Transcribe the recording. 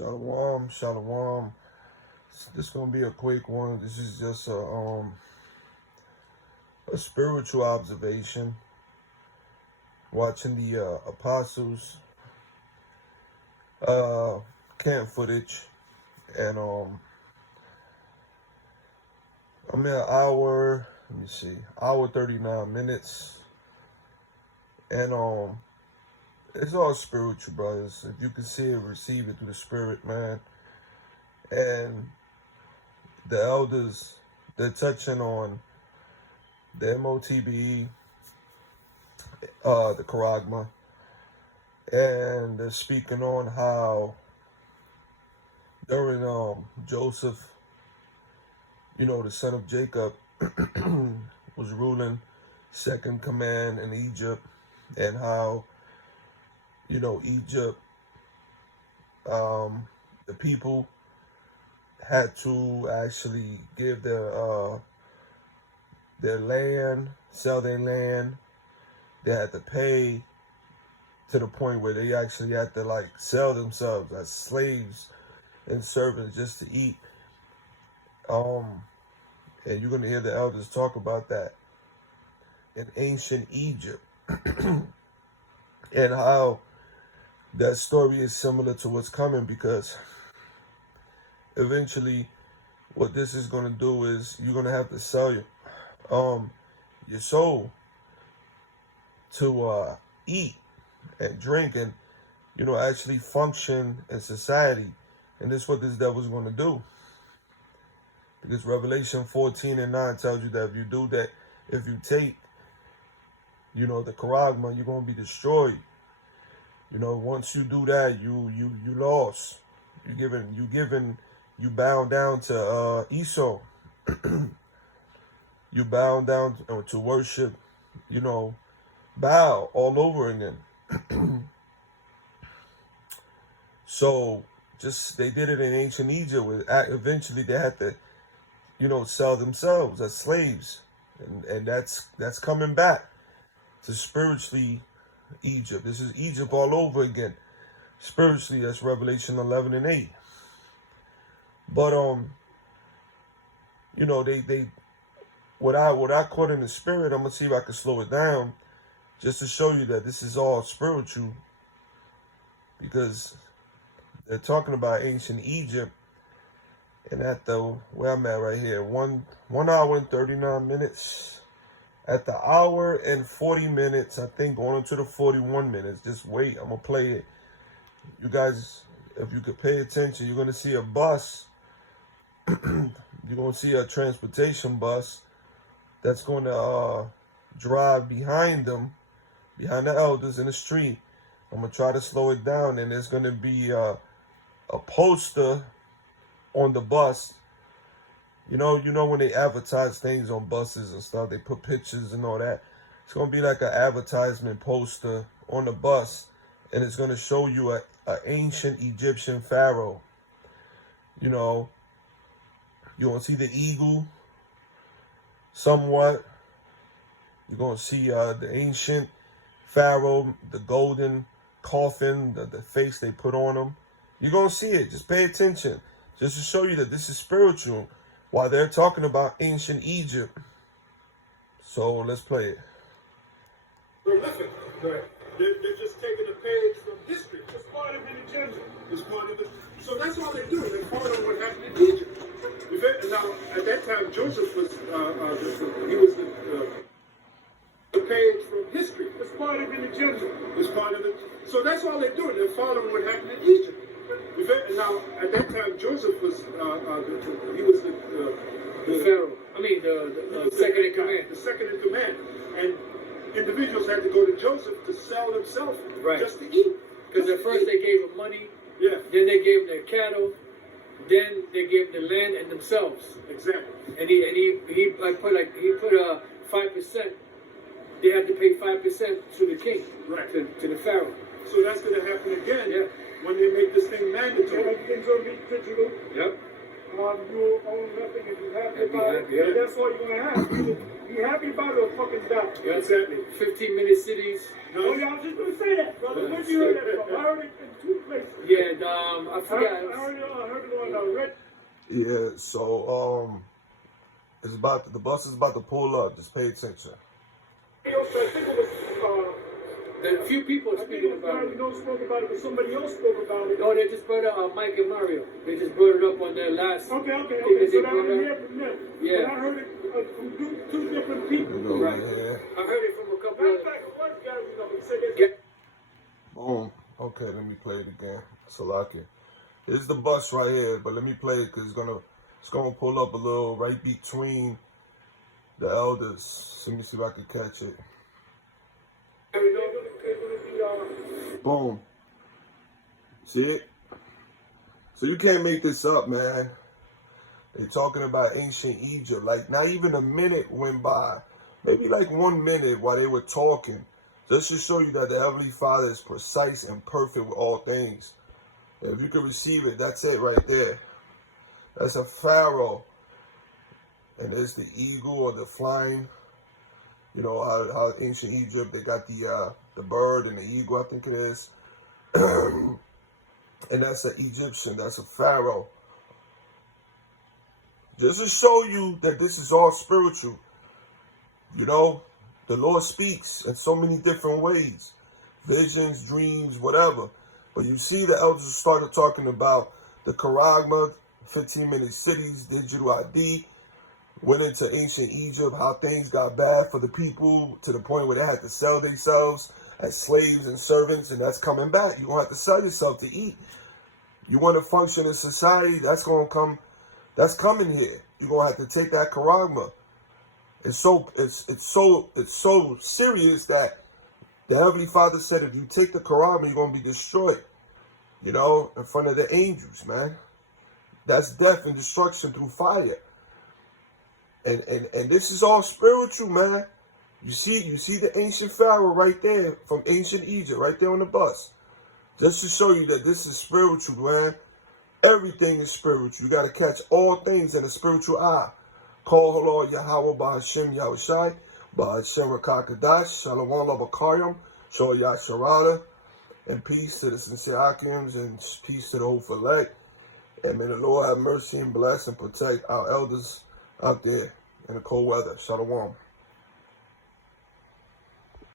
Shalom, shalom. This is gonna be a quick one. This is just a spiritual observation. Watching the apostles camp footage, and I'm at hour. Let me see, hour 39 minutes, and it's all spiritual, brothers. If you can see it, receive it through the spirit, man. And the elders, they're touching on the MOTB, the Charagma, and they're speaking on how during Joseph, the son of Jacob, was ruling second command in Egypt, and how Egypt, the people had to actually give their land, sell their land. They had to pay to the point where they actually had to sell themselves as slaves and servants just to eat. And you're gonna hear the elders talk about that in ancient Egypt, and how that story is similar to what's coming, because eventually what this is going to do is you're going to have to sell your soul to eat and drink and actually function in society. And this is what this devil's going to do, because Revelation 14:9 tells you that if you do that, if you take the Charagma, you're going to be destroyed. Once you do that, you lost. You bound down to Esau. You bound down to worship, Baal all over again. So they did it in ancient Egypt. Eventually they had to, sell themselves as slaves, and that's coming back to spiritually Egypt. This is Egypt all over again. Spiritually, that's Revelation 11:8. But they what I caught in the spirit, I'm gonna see if I can slow it down, just to show you that this is all spiritual, because they're talking about ancient Egypt, and at where I'm at right here, 1 hour and 39 minutes. At the hour and 40 minutes, I think, going into the 41 minutes. Just wait, I'm going to play it. You guys, if you could pay attention, you're going to see a bus. You're going to see a transportation bus that's going to drive behind them, behind the elders in the street. I'm going to try to slow it down, and there's going to be a poster on the bus. You know when they advertise things on buses and stuff, they put pictures and all that. It's going to be like an advertisement poster on the bus, and it's going to show you an ancient Egyptian pharaoh. You're going to see the eagle somewhat. You're going to see the ancient pharaoh, the golden coffin, the face they put on him. You're going to see it. Just pay attention, just to show you that this is spiritual, while they're talking about ancient Egypt. So let's play it. Listen, they're just taking a page from history. It's part of an agenda. It's part of it. So that's all they do. They follow what happened in Egypt. Now, at that time, Joseph was the page from history. It's part of an agenda. It's part of it. So that's all they're doing. They're following what happened in Egypt. Now, at that time, Joseph was the pharaoh. I mean, the second in command. The second in command, and individuals had to go to Joseph to sell themselves, just to eat. Because at first they gave him money, then they gave him their cattle, then they gave him the land and themselves. Exactly. And he put 5%. They had to pay 5% to the king, to the pharaoh. So that's going to happen again. When they make this thing mandatory. Everything's going to be digital. Yep. You will own nothing if you have to buy it. That's all you're going to have. Be happy about it or fucking die. Yeah. Exactly. 15-minute cities. Oh, yeah, I was just gonna say that, brother. Where'd you heard that from? I heard it in 2 places. Yeah, I forgot. I heard it on Red. Yeah, so it's about the bus is about to pull up. Just pay attention. I think it was, A few people I think speaking it was about guys it. who spoke about it, but somebody else spoke about it. No, they just brought up Mike and Mario. They just brought it up on their last. Okay. they So did that brought was up. here from them. Yeah. But I heard it from two different people. You know, Right. yeah. I heard it from a couple Matter of. of fact, one guy who said that. Yeah. Boom. Okay, let me play it again. Salaki. Here's the bus right here, but let me play it because it's gonna pull up a little right between the elders. Let me see if I can catch it. Boom. See it? So you can't make this up, man. They're talking about ancient Egypt. Like, not even a minute went by. Maybe like 1 minute while they were talking. Just to show you that the Heavenly Father is precise and perfect with all things. And if you can receive it, that's it right there. That's a pharaoh. And there's the eagle or the flying. You know, how ancient Egypt, they got the bird and the eagle, I think it is. And that's an Egyptian. That's a pharaoh. Just to show you that this is all spiritual. You know, the Lord speaks in so many different ways. Visions, dreams, whatever. But you see the elders started talking about the Charagma, 15-minute cities, digital ID, went into ancient Egypt, how things got bad for the people to the point where they had to sell themselves as slaves and servants, and that's coming back. You're going to have to sell yourself to eat. You want to function in society, that's going to come, that's coming here. You're going to have to take that Charagma. It's so serious that the Heavenly Father said if you take the Charagma, you're going to be destroyed. You know, in front of the angels, man. That's death and destruction through fire. And this is all spiritual, man. You see the ancient Pharaoh right there from ancient Egypt, right there on the bus. Just to show you that this is spiritual, man. Everything is spiritual. You got to catch all things in a spiritual eye. Call Lord Yahweh Ba'Hashem Yahushai, Ba'Hashem Rakakadash, Shalom Labakayim, Shol Yasharada, and peace to the sincere Akims, and peace to the whole elect. And may the Lord have mercy and bless and protect our elders out there in the cold weather. Shalom.